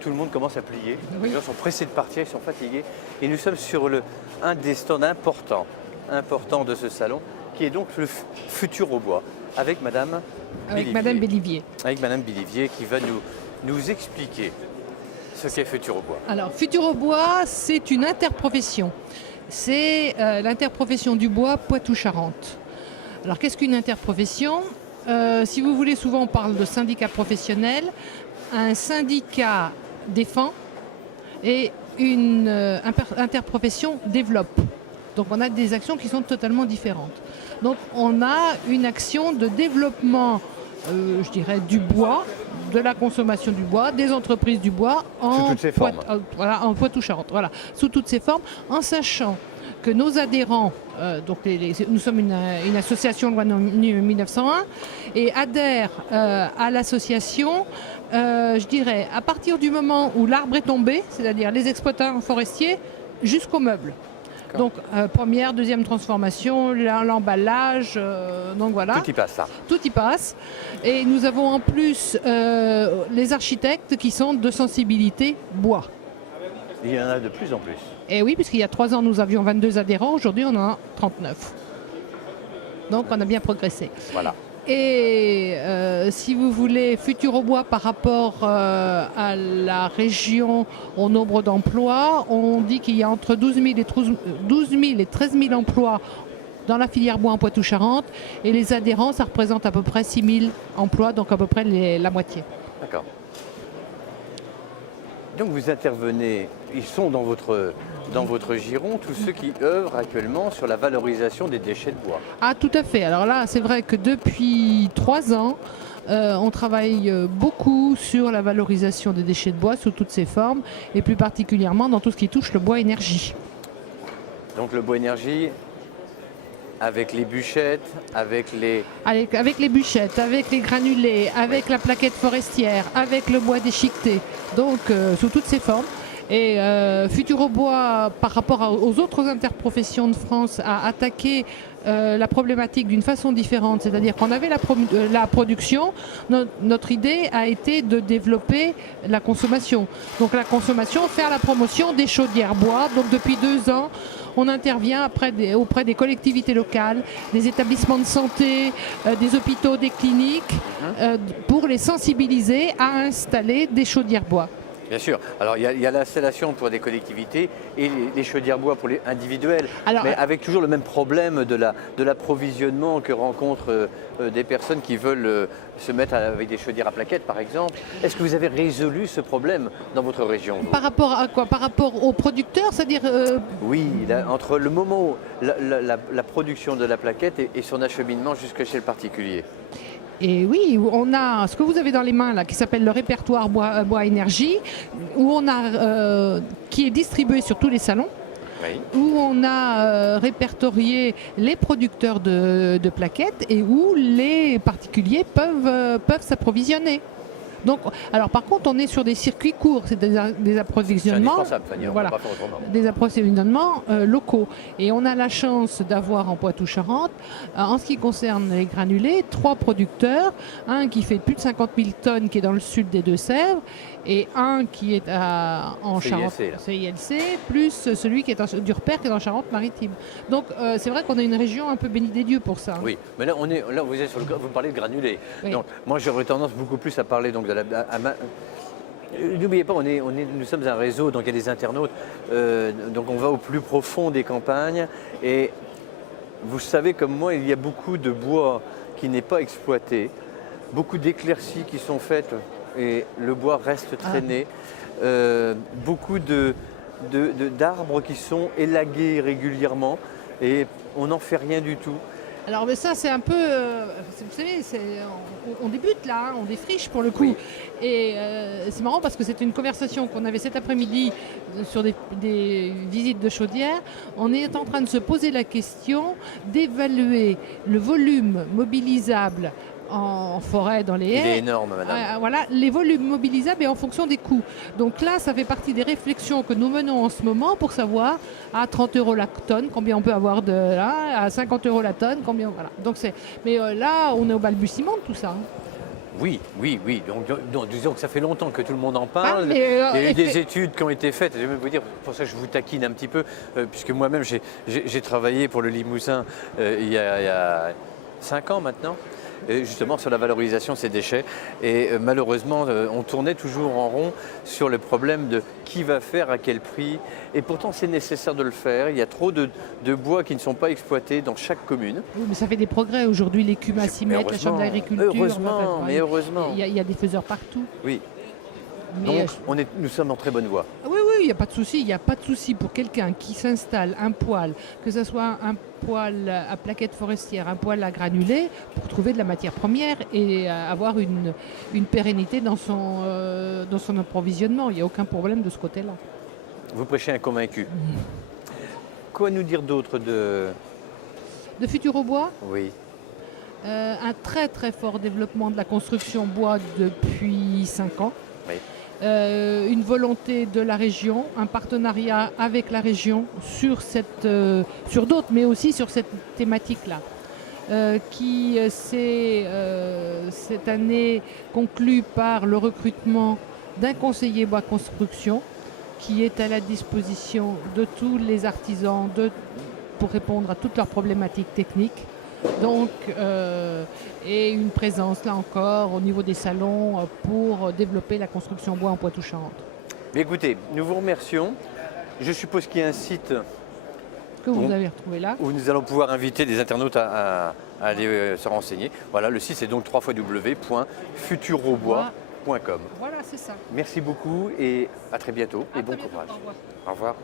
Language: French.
Tout le monde commence à plier, Oui. les gens sont pressés de partir, ils sont fatigués. Et nous sommes sur un des stands importants de ce salon, qui est donc le futur au bois, avec Madame Avec Madame Bellivier. Avec Madame Bellivier qui va nous expliquer ce qu'est futur au bois. Alors, Futur au bois, c'est une interprofession. C'est l'interprofession du bois Poitou-Charentes. Alors, qu'est-ce qu'une interprofession? Si vous voulez, souvent on parle de syndicat professionnel. Un syndicat défend et une interprofession développe. Donc on a des actions qui sont totalement différentes. Donc on a une action de développement, je dirais, du bois, de la consommation du bois, des entreprises du bois Sous toutes ses formes. En Poitou-Charentes, voilà, sous toutes ses formes, en sachant que nos adhérents, nous sommes une association loi 1901, et adhèrent à l'association, je dirais, à partir du moment où l'arbre est tombé, c'est-à-dire les exploitants forestiers, jusqu'au meuble. Donc première, deuxième transformation, l'emballage, donc voilà. Tout y passe, ça. Tout y passe. Et nous avons en plus les architectes qui sont de sensibilité bois. Il y en a de plus en plus. Et oui, puisqu'il y a 3 ans, nous avions 22 adhérents. Aujourd'hui, on en a 39. Donc, on a bien progressé. Voilà. Et si vous voulez, Futur au bois par rapport à la région au nombre d'emplois, on dit qu'il y a entre 12 000 et 13 000 emplois dans la filière bois en Poitou-Charentes. Et les adhérents, ça représente à peu près 6 000 emplois, donc à peu près la moitié. D'accord. Donc vous intervenez, ils sont dans votre giron, tous ceux qui œuvrent actuellement sur la valorisation des déchets de bois. Ah, tout à fait. Alors là, c'est vrai que depuis 3 ans, on travaille beaucoup sur la valorisation des déchets de bois sous toutes ses formes, et plus particulièrement dans tout ce qui touche le bois énergie. Donc le bois énergie, avec les bûchettes, avec les bûchettes, avec les granulés, avec la plaquette forestière, avec le bois déchiqueté, donc sous toutes ses formes. Et Futur au bois, par rapport aux autres interprofessions de France, a attaqué la problématique d'une façon différente. C'est-à-dire qu'on avait la production, notre idée a été de développer la consommation. Donc la consommation, faire la promotion des chaudières bois. Donc depuis 2 ans, on intervient auprès des collectivités locales, des établissements de santé, des hôpitaux, des cliniques, pour les sensibiliser à installer des chaudières bois. Bien sûr. Alors il y a l'installation pour des collectivités et les chaudières bois pour les individuels, mais avec toujours le même problème de l'approvisionnement que rencontrent des personnes qui veulent se mettre avec des chaudières à plaquettes, par exemple. Est-ce que vous avez résolu ce problème dans votre région, vous? Par rapport à quoi? Par rapport aux producteurs, c'est-à-dire Oui, entre le moment où la production de la plaquette et son acheminement jusque chez le particulier. Et oui, on a ce que vous avez dans les mains là, qui s'appelle le répertoire bois énergie, où on a, qui est distribué sur tous les salons, Oui. où on a répertorié les producteurs de plaquettes et où les particuliers peuvent s'approvisionner. Donc, alors par contre, on est sur des circuits courts, c'est des approvisionnements, voilà, des approvisionnements locaux. Et on a la chance d'avoir en Poitou-Charentes, en ce qui concerne les granulés, 3 producteurs, un qui fait plus de 50 000 tonnes, qui est dans le sud des Deux-Sèvres, et un qui est en Charente, CILC, plus celui qui est du Repère, qui est en Charente-Maritime. Donc c'est vrai qu'on a une région un peu bénie des dieux pour ça. Oui, mais là, vous êtes vous me parlez de granulés. Oui. Donc, moi, j'aurais tendance beaucoup plus à parler donc, n'oubliez pas, nous sommes un réseau, donc il y a des internautes, donc on va au plus profond des campagnes, et vous savez comme moi, il y a beaucoup de bois qui n'est pas exploité, beaucoup d'éclaircies qui sont faites, et le bois reste traîné, beaucoup d'arbres qui sont élagués régulièrement, et on n'en fait rien du tout. Alors mais ça c'est un peu, vous savez, on débute là, on défriche pour le coup. Oui. Et c'est marrant parce que c'était une conversation qu'on avait cet après-midi sur des visites de chaudières. On est en train de se poser la question d'évaluer le volume mobilisable en forêt, dans les haies. Il est énorme, madame. Voilà, les volumes mobilisables et en fonction des coûts. Donc là, ça fait partie des réflexions que nous menons en ce moment pour savoir à 30 € la tonne, combien on peut avoir de là, à 50 € la tonne, combien, voilà. Donc mais là, on est au balbutiement de tout ça. Oui, oui, oui. Donc, disons que ça fait longtemps que tout le monde en parle. mais, Il y a eu des études qui ont été faites. Je vais même vous dire, pour ça je vous taquine un petit peu, puisque moi-même j'ai travaillé pour le Limousin il y a 5 ans maintenant, justement sur la valorisation de ces déchets. Et malheureusement, on tournait toujours en rond sur le problème de qui va faire à quel prix. Et pourtant, c'est nécessaire de le faire. Il y a trop de bois qui ne sont pas exploités dans chaque commune. Oui, mais ça fait des progrès. Aujourd'hui, les CUMA s'y mettent, la Chambre d'agriculture. Heureusement, mais heureusement. Il y a des faiseurs partout. Oui. Mais, Donc, nous sommes en très bonne voie. oui, il n'y a pas de souci. Il n'y a pas de souci pour quelqu'un qui s'installe un poêle, que ce soit un poêle à plaquettes forestières, un poêle à granulés, pour trouver de la matière première et avoir une pérennité dans son approvisionnement. Il n'y a aucun problème de ce côté-là. Vous prêchez un convaincu. Quoi nous dire d'autre de... De Futurobois, Oui. un très très fort développement de la construction bois depuis 5 ans. Oui. Une volonté de la région, un partenariat avec la région sur d'autres, mais aussi sur cette thématique-là, qui s'est cette année conclue par le recrutement d'un conseiller bois construction qui est à la disposition de tous les artisans pour répondre à toutes leurs problématiques techniques. Donc, et une présence là encore au niveau des salons pour développer la construction bois en Poitou-Charentes. Mais écoutez, nous vous remercions. Je suppose qu'il y a un site Que vous avez retrouvé là. où nous allons pouvoir inviter des internautes à aller se renseigner. Voilà, le site c'est donc www.futurobois.com. Voilà, c'est ça. Merci beaucoup et à très bientôt et bon bientôt, courage. au revoir. Au revoir.